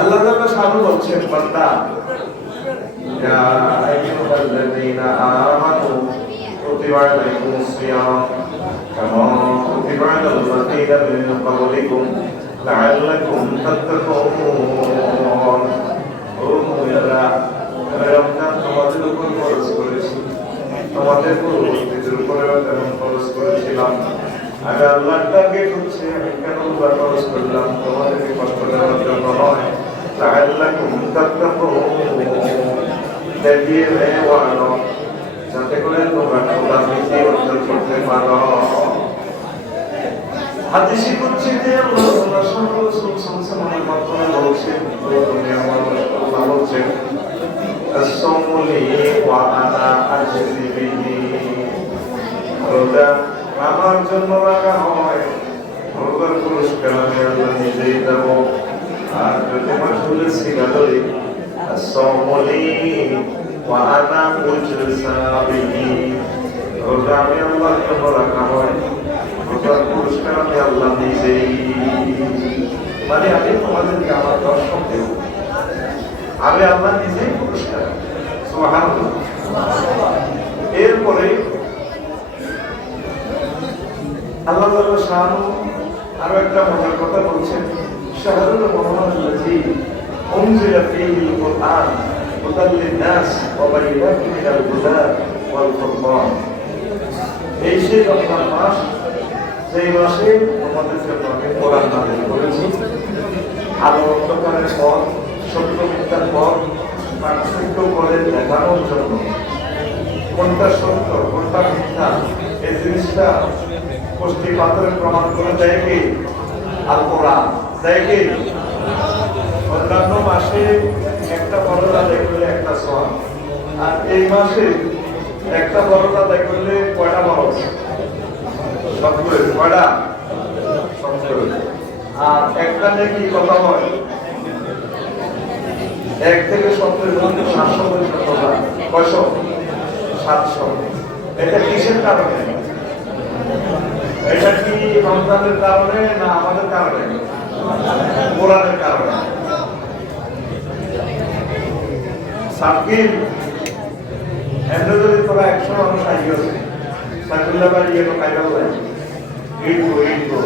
আল্লাহ তাআলা শানু বলছেন বান্দা ইয়া আইয়ুহাল্লাযীনা আমানু কুতিবা আলাইকুমুস সিয়াম কামা কুতিবা আলাল লাযীনা মিন ক্বাবলিকুম লাআল্লাকুম তাত্তাকুন। ও মুমিনরা, রমজান তোমাদের উপর ফরজ করেছি, তোমাদের পূর্ববর্তীদের উপরেও তেমন ফরজ করেছিলাম। আমি আল্লাহর টার্গেট হচ্ছে আমি কেন ফরজ করলাম, তোমাদেরকে কষ্ট দেওয়ার জন্য নয়, লাআল্লাকুম তাত্তাকুন, যাতে করে তোমরা খোদার নীতি অর্জন করতে পারো। হাদিসে কুদসি তে আল্লাহ রাসূল সাল্লাল্লাহু আলাইহি ওয়াসাল্লাম বলেছেন, আল্লাহ বলেছেন, as-sawmu li wa ana ajzi bihi, রোজা আমার জন্য রাখা হয়, রোজার পুরস্কার আমি আল্লাহ নিজেই দেব। আর যদি মাসুলের সিগাদরি as-sawmu li wa ana ujza bihi, রোজা আমি আল্লাহর জন্য রাখা হয়, রোজার পুরস্কার আমি আল্লাহ নিজেই। মানে আমি তোমাদেরকে আমার দর্শন দেব, আমি আল্লাহ নিজেই পুরস্কার। সুবহানাল্লাহ। এরপরে আল্লাহ তাআলা শানু আরো একটা মজার কথা বলছেন, শাহরুল মুহাম্মাদাল্লাযী উনজিলা ফীহিল কুরআন হুদাল লিন-নাস ওয়া বায়িনাতিন মিনাল হুদা ওয়াল ফুরকান। এই সেই রমজান মাস, যেই মাসে আমাদের জন্য আমি কোরআন নাযিল করেছি, আলো অন্ধকারের পথ, সত্য মিথ্যার পথ পার্থক্য করে দেখানোর জন্য, কোনটা সত্য কোনটা মিথ্যা এই জিনিসটা পুষ্টি পাথরের প্রমাণ করে দেয় কি? আল কোরআন দেয় কি? অন্যান্য মাসে একটা বড়দা দেয় করলে একটা সওয়াব, আর এই মাসে একটা বড়দা দেয় করলে কয়টা বড়? সবগুলো কয়টা? সবগুলো। আর একটা নাকি কথা হয় 1 থেকে 70 পর্যন্ত 700 পর্যন্ত কথা। কয়শো? 700। এটা কিসের কারণে? এটা কি রমজানের কারণে না আমাদের কারণে? কোরআনের কারণে। সাকিব এমনি যদি তোরা 100 মানুষ আইগেছে, সাকিবুল্লাহ ভাই ইয়ে তো কাইবাল ভাই এইটো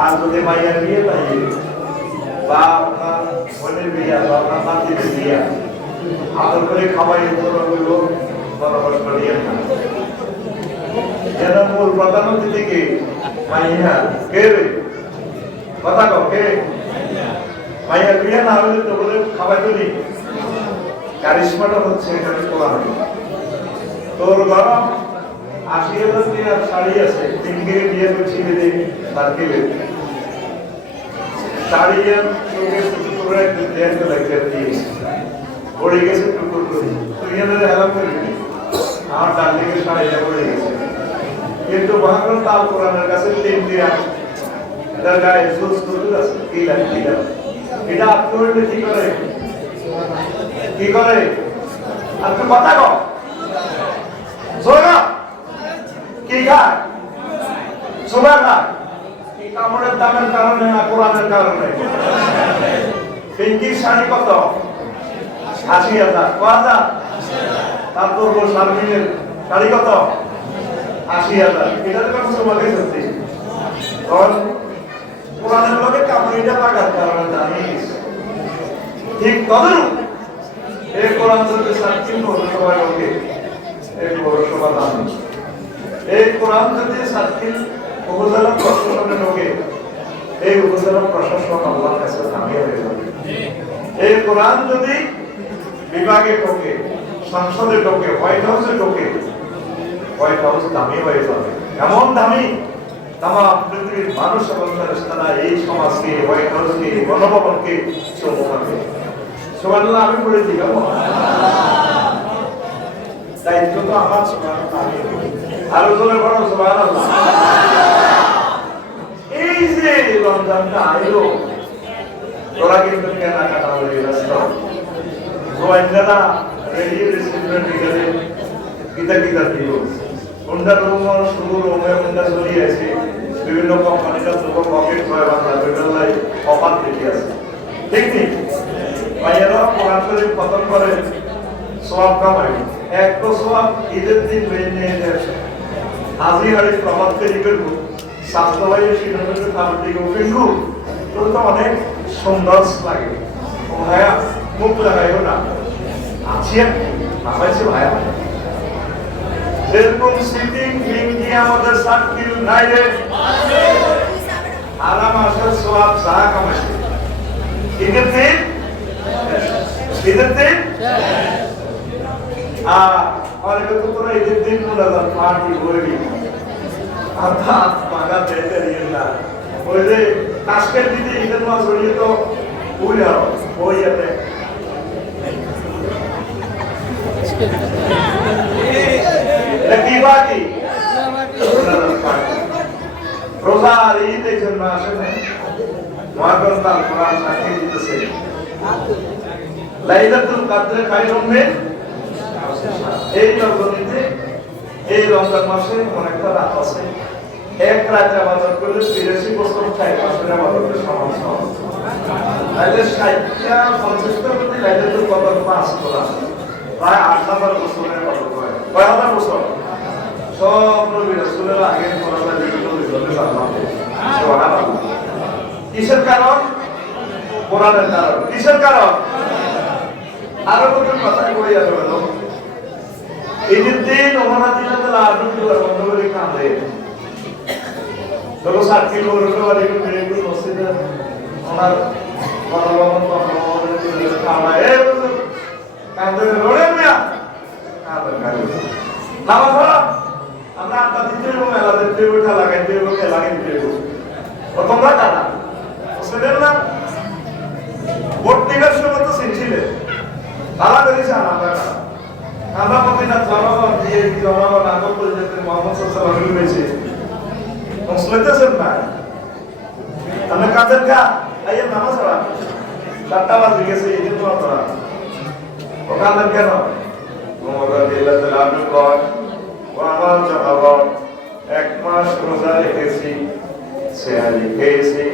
আর যদি মাইয়া বিয়ে পাই বা আপনার বোনের বিয়া বা আপনার নাতিদের বিয়া আদর করে খাওয়াই হইলো বরাবর করিয়েন না। যেন মূল প্রধান অতিথিকে মাইয়া কে কথা কও কে? মাইয়া বিয়া না হলে তো বলে খাওয়াই তুলি। কারিশমাটা হচ্ছে এখানে কোরআন। তোর গরম 80,000 টাকার শাড়ি আছে, 3 গিরে বিয়ে করছি বেদে তার কেলে শাড়ি এর সঙ্গে টুকরো একটু দেন তো লাগতে দিয়ে পড়ে গেছে টুকরো করে তুই এনে হেলাম করে আমার ডান দিকে শাড়িটা পড়ে গেছে, কিন্তু মহাগ্রন্থ তাল কোরআনের কাছে 3 দিয়া তার গায়ে জোস জোস আছে কি লাগে এটা আপনি হইলে কি করে আপনি কথা কও জোরা কি খায় সুবা খায় কাপড়ের দামের কারণে না কোরআনের কারণে? পিঙ্কির শাড়ি কত? 80,000। কত? তারপর শারমিনের শাড়ি কত? 80,000। এটার কোনো সমাগে সত্যি কোরআনের লোকে কাপড়িটা লাগার কারণে দামি। ঠিক তদরূপ এই কোরআন যদি সাক্ষী পৌরসভায় লোকে এই পৌরসভা দামি, এই কোরআন যদি সাক্ষী উপজেলা প্রশাসনের লোকে এই উপজেলা প্রশাসন আল্লাহর কাছে দামি হয়ে যাবে। এই কোরআন যদি বিভাগে ঢোকে, সংসদে ঢোকে, হোয়াইট হাউসে ঢোকে, হোয়াইট হাউস দামি হয়ে যাবে। এমন দামি তামাম পৃথিবীর মানুষ এবং ফেরেশতারা এই সমাজকে, হোয়াইট হাউসকে, গণভবনকে চুমু খাবে। সুবহানাল্লাহ। আমি বলে দিলাম দায়িত্ব তো আমার। সুবহানাল্লাহ। আরো জোরে বলো সুবহানাল্লাহ। এই যে রমজানটা আইলো, তোরা কিন্তু কেনাকাটা হয়ে ব্যস্ত, গোয়েন্দারা রেডিও রেস্টুরেন্ট গেলে কিতা দিল কোনটা রুম শুরু রুমে কোনটা চলি আছে, বিভিন্ন কোম্পানিটা দুটো পকেট হয় বাংলা বিভিন্ন অফার দেখে আছে। ঠিক নেই? ভাইয়েরা কোরআন শরীফ খতম করে সওয়াব কামায়। এক তো সওয়াব ঈদের দিন মেয়েদের হাজি হাড়ি প্রভাত তৈরি করবো, স্বাস্থ্যবাহী শিরোনামে খাবার দিকে ফেলবো, তো অনেক সুন্দর লাগে। ও ভাইয়া মুখ লাগাইও না, আছি আমাইছে ভাইয়া। এরকম সিটিং লিঙ্কি আমাদের সার্কিল নাই রে, আরাম আসার সওয়াব সাহা কামাইছে। ঈদের দিন অনেকে তো তোরা ঈদের দিন মোনাজাত পার্টি করবি, অর্থাৎ পাগা বেতেরিয়ে না। ওই যে আজকের দিনে ঈদের মাস হইলে তো ওই এতে কি বাকি রোজার ঈদ এই জন্য আসে না, মহাগণ তার কোরআন সাক্ষী দিতেছে লাইলাতুল কদরে খায়রুম মিন, এই রজনীতে এই রমজান মাসে অনেকটা রাত আছে, এক রাতে ইবাদত করলে 83 বছর 4 মাসের ইবাদতের সমান সমান। তাহলে 60টা 50টা প্রতি লাইলাতুল কদর পাস করা প্রায় 8000 বছরের ইবাদত হয়। কয় হাজার বছর? সব নবী রাসূলের আগে কোরআনের বিভিন্ন বিধানে জানলাম। সুবহানাল্লাহ। কিসের কারণ? কোরআনের কারণ। কিসের কারণ? আরো কোনো কথা কই আর হলো ঈদের দিন ওমর রাদিয়াল্লাহু আনহু বন্ধ করে কাঁদে, লোক সাক্ষী করতে পারে কিন্তু মসজিদে ওনার বড় খাওয়ায় কাঁদে রড়ে মিয়া কাঁদে নামাজ পড়া আমরা আড্ডা দিতে এবং মেলা দিতে ওঠা লাগাইতে এবং খেলা কিনতে তোমরা কারা বুঝলেন না? ভোট দেওয়ার সময় তো চিনছিলে তারা বেরিয়েছে আমরা কারা, আমরা মদিনা জনগণ দিয়ে জনগণ আগত করে যেতে মোহাম্মদ সাল্লাল্লাহু আলাইহি ওয়াসাল্লাম মুসলিমদের না আমরা কাদের কা আইয়া নামাজ পড়া 7টা বাজে গেছে এই দিন পড়া ওখানে কেন ওমর রাদিয়াল্লাহু আনহু কয় আমার জনগণ 1 মাস রোজা রেখেছি, সেহারি খেয়েছি,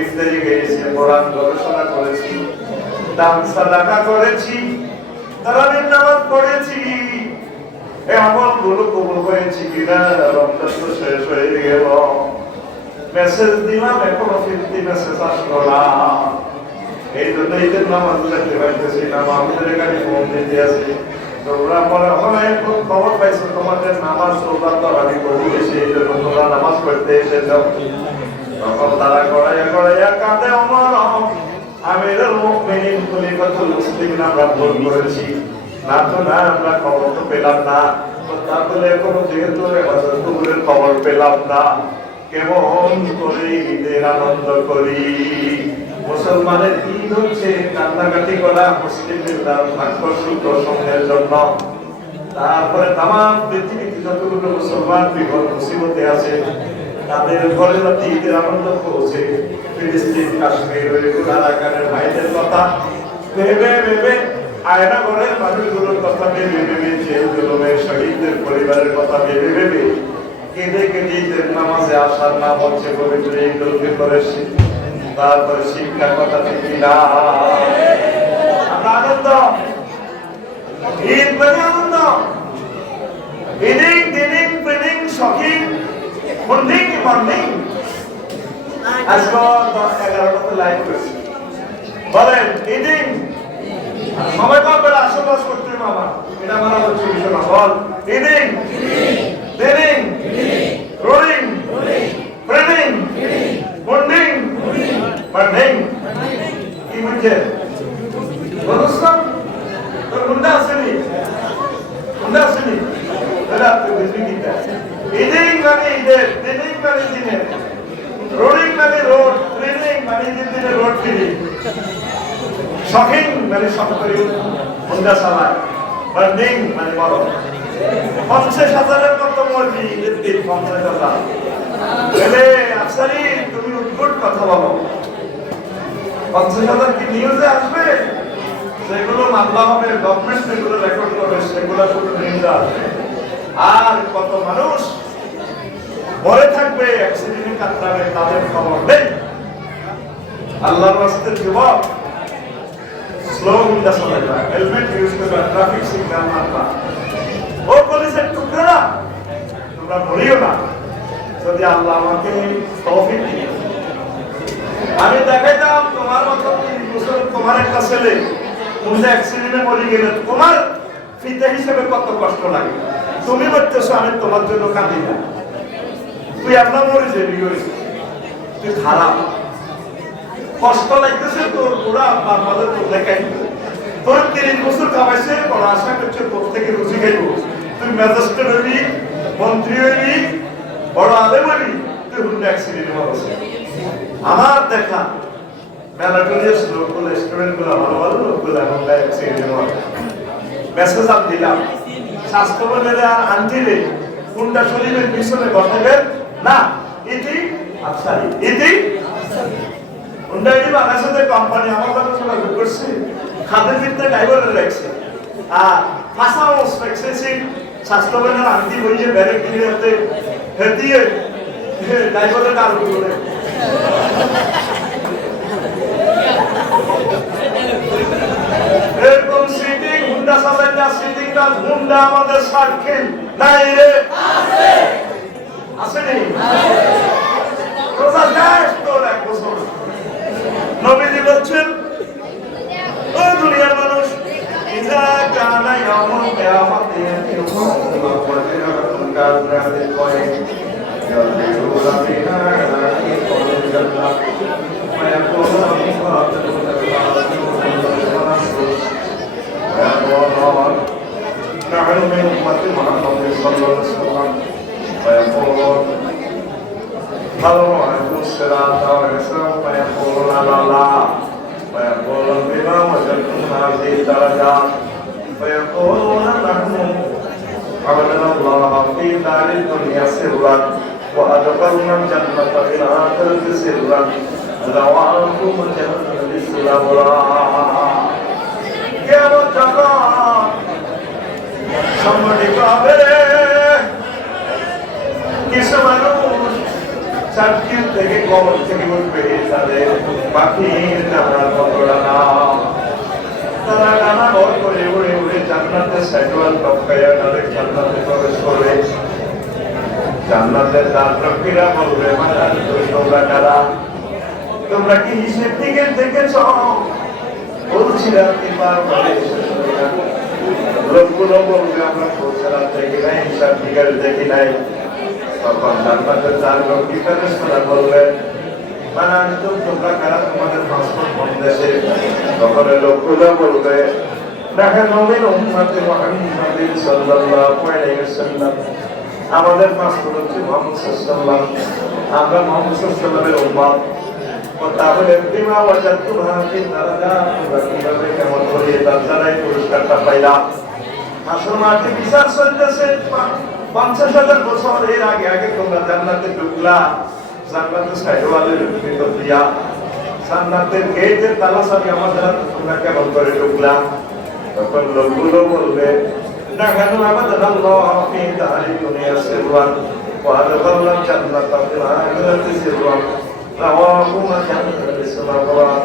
ইফতারি খেয়েছি, কোরআন গবেষণা করেছি, দান সাদাকা করেছি, তারাবির নামাজ পড়েছি, এই আমলগুলো কবুল হয়েছে কিনা রমজান তো শেষ হয়ে গেল, মেসেজ দিলাম এখনো 50 মেসেজ আসলো না, এই জন্য ঈদের নামাজ পড়তে পারতেছি না, আমাদের এখানে ফোন দিতে আছে, তোমরা মনে হয় খবর পাইছো তোমাদের নামাজ রোজা তরাবি কবুল হয়েছে, এই জন্য তোমরা নামাজ পড়তে এসেছো। তখন তারা গড়াইয়া কাঁদে ওমর আমিরুল মুমিনিন খলিফাতুল মুসলিমিন আমরা ভুল করেছি, না তো না আমরা খবর তো পেলাম না, তাহলে কোনো যেহেতু ইবাদতের খবর পেলাম না, কেমন করে ঈদের আনন্দ করি। মুসলমানের ঈদ হচ্ছে কান্নাকাটি করা, মুসলিমদের ভাগ্য সুখ সময়ের জন্য। তারপরে তামাম পৃথিবীতে যতগুলো মুসলমান বিপদ মুসিবতে আছে তাদের ঘরে যাতে ঈদের আনন্দ পৌঁছে, ফিলিস্তিন কাশ্মীর ওই এলাকার ভাইদের কথা ভেবে ভেবে, আয়না ঘরের মানুষগুলোর কথা ভেবে ভেবে, জেলগুলোর শহীদদের পরিবারের কথা ভেবে ভেবে কেঁদে কেঁদে ঈদের নামাজে আসার নাম হচ্ছে পবিত্র ঈদুল ফিতরের। তারপরে শিক্ষার কথা থেকে না আমরা আনন্দ, ঈদ মানে আনন্দ, ইদিং দিনিং প্রিনিং শখিং মর্নিং মর্নিং। আজকে 11টাতে লাইভ করেছি, বলেন ইদিং সময় পাবে আশীর্বাদ করতে মামা, এটা মানা হচ্ছে বিষয় না, বল ইদিং দিনিং রোলিং প্রিনিং মর্নিং মর্নিং। কি বুঝছে বুঝলাম? তোর গুন্ডা আসেনি, গুন্ডা আসেনি, তাহলে আপনি বুঝবি কিনা? ইদিং মানে ঈদের, দিনিং মানে দিনের, রোলিং মানে রোড, ট্রেনিং মানে ঈদের দিনে রোড ফিরি, শখিং মানে শখ করি গুন্ডা চালায়, বার্নিং মানে বড়। 50,000-এর মতো মরবি ঈদের দিন, 50,000। এলে আফসারি তুমি উদ্ভট কথা বলো, 50,000 কি নিউজে আসবে? সেগুলো মামলা হবে, গভর্নমেন্ট সেগুলো রেকর্ড করবে, সেগুলো শুধু নিউজে আসবে। আর কত মানুষ মরে থাকবে, অ্যাক্সিডেন্টে কাতরাবে, তাদের খবর নেই। আল্লাহর রাস্তার যুবক স্লো হুন্ডা চালাইবা, হেলমেট ইউজ করবা, ট্রাফিক সিগন্যাল মানবা। ও কলেজের টুকরা, তোমরা বলিও না যদি আল্লাহ আমাকে তৌফিক দিয়ে। আমি দেখাইতাম তোমার মতো ৩ বছর তোমার একটা ছেলে হুন্ডা অ্যাক্সিডেন্টে মরে গেলে তোমার ফিতা হিসেবে কত কষ্ট লাগে। তুমি বলতেছো আমি তোমার জন্য কাঁদি না, তুই আপনার মরে যাবি, তুই খারাপ, কষ্ট লাগতেছে তোর পুরা আপনার মাঝে তোর দেখাই তোর ৩০ বছর কামাইছে, বড় আশা করছে তোর থেকে রুচি খাইব, তুই ম্যাজিস্ট্রেট হবি, মন্ত্রী হবি, বড় আলেম হবি, তুই হুন্ডা অ্যাক্সিডেন্টে মরছে। আমার দেখা মেলাটোরিয়াস লোকগুলো, স্টুডেন্টগুলো, ভালো ভালো লোকগুলো হুন্ডা অ্যাক্সিডেন্টে মরে। মেসেজ আপ দিলাম স্বাস্থ্যবন্ধের আর আন্টিরে হুন্ডা শরীরের পিছনে বসাবেন না, ইতি আফসারি, ইতি হুন্ডা এটি বাংলাদেশের কোম্পানি আমার কাছে যোগাযোগ করছে, খাদের ভিতরে ড্রাইভারের রাখছে আর ফাঁসা রাখছে, স্বাস্থ্যবন্ধের আন্টি বইয়ে ব্যারেক দিয়ে হেঁটিয়ে ড্রাইভারের কার করে এরকম সিটিং হুন্ডা চালাইলা, সিটিং কাজ হুন্ডা আমাদের সাক্ষী নাই রে, আছে আছে নি রোজা দেশ তোর 1 বছর। নবীজি বলছেন ও দুনিয়ার মানুষ, ইজা কানা ইয়াউমুল কিয়ামাতি ইয়াউমুল ওয়াজিরাতুন কাযরাতিল কয়ন ইয়াদিরুনা বিহা ইলাল জান্নাহ ওয়া ইয়াকুলুনা نحن من أمة محمد صلى الله عليه وسلم فيقولون هل وعدوا الصراط والإسلام فيقولون لا، فيقولون بما وجدتم هذه الدرجات، فيقولون نحن عبدنا الله في دار الدنيا سرا وأدخلنا الجنة في الآخرة سرا ذواتهم جهنم سرا। কেমন জগৎ সম্মানিত হবে, কিছু মানুষ চাকরির থেকে কবর থেকে উঠবে, তাদের পাখির ডানার মতো ডানা, তারা ডানা বর করে উড়ে উড়ে জান্নাতে সাইকেল টপকাইয়া তাদের জান্নাতে প্রবেশ করবে। জান্নাতের দ্বাররক্ষীরা বলবে মাতার তোমরা কারা, তোমরা কি হিসেব থেকে দেখেছ? বলছিলাম এবার বলে লোকগুলো বলবে আমরা বলছিলাম দেখি নাই, হিসাব নিকাশ দেখি নাই। তখন জান্নাতের দ্বাররক্ষী ফেরেশতারা বলবেন মানে আমি তো তোমরা কারা, তোমাদের পাসপোর্ট কোন দেশে? তখন লোকগুলো বলবে দেখেন নবীর উম্মতে মুহাম্মদ সাল্লাল্লাহু আলাইহি ওয়াসাল্লাম, আমাদের পাসপোর্ট হচ্ছে মুহাম্মদ সাল্লাল্লাহু আলাইহি ওয়াসাল্লাম, আমরা মুহাম্মদ সাল্লাল্লাহু আলাইহি ওয়াসাল্লামের উম্মত। তাহলে বিমা ওয়াজাদতুম হাযিহি দারাজাত, তোমরা কিভাবে কেমন করে তার জানাই পুরস্কারটা পাইলাম? হাসর মাঠে বিচার চলতেছে 50,000 বছর এর আগে আগে তোমরা জান্নাতে ঢুকলা, জান্নাতের সাইডওয়ালের ভিতর দিয়া, জান্নাতের গেটের তালা চাবি আমাদের হাতে, তোমরা কেমন করে ঢুকলা? তখন লোকগুলো বলবে নাহানু আবাদাল্লাহু ফি দারি দুনিয়া সিররান ওয়া আদখালনাল জান্নাতা ফিল আখিরাতি সিররান রাওয়াহু মুসলিম বিসমাওয়াত।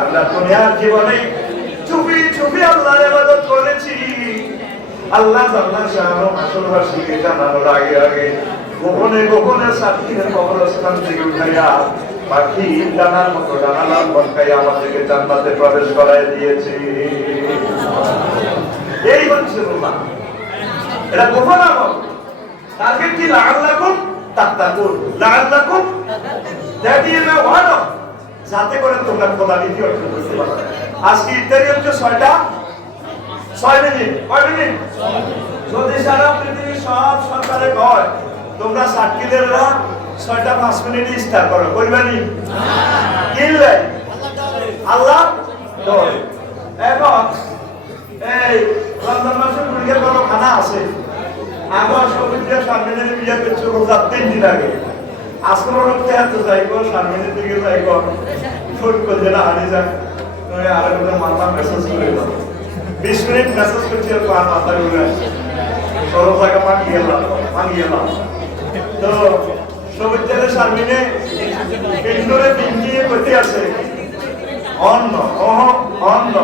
আমরা দুনিয়ার জীবনে চুপি চুপি আল্লাহর ইবাদত করেছি, আল্লাহ জাল্লা শাআনু হাসরবাসীকে জানানোর আগে আগে গোপনে গোপনে সাক্ষীদের কবরস্থান থেকে উঠাইয়া পাখি ডানার মতো ডানালাম বনকাই আমাদেরকে জান্নাতে প্রবেশ করাই দিয়েছে। এই হচ্ছে রোজা, এটা গোপন আমল। টার্গেট কি? লাআল্লাকুম তাত্তাকুন, লাআল্লাকুম তাতিয়ানা ওয়াদা, যাতে করে তোমরা খোদা নীতি অর্জন করতে পারো। আজকে ইত্যাদি হচ্ছে 6 মিনিট, কয় মিনিট? যদি সারা পৃথিবী সব সরকারে কয় তোমরা সাক্ষীদেররা 6টা 5 মিনিটে স্টার্ট করো, করবানি? কিনলে আল্লাহ ডর। এখন এই রমজান মাসের মুরগির কোনো খানা আছে, আমার সবিত্রে সামনের বিয়ে করছে রোজা 3 দিন আগে, আজকে রোজতে এত যাইব সামনের দিকে যাইব ফোন করছে না হারিয়ে যাক, আরে কোথাও মাথা মেসেজ করে দাও, 20 মিনিট মেসেজ করছে মাথা ঘুরে 16 টাকা মাগিয়ে এলাম। তো সবিত্রের সামনে ইন্ডোরে দিন দিয়ে করতে আছে অন্য অন্য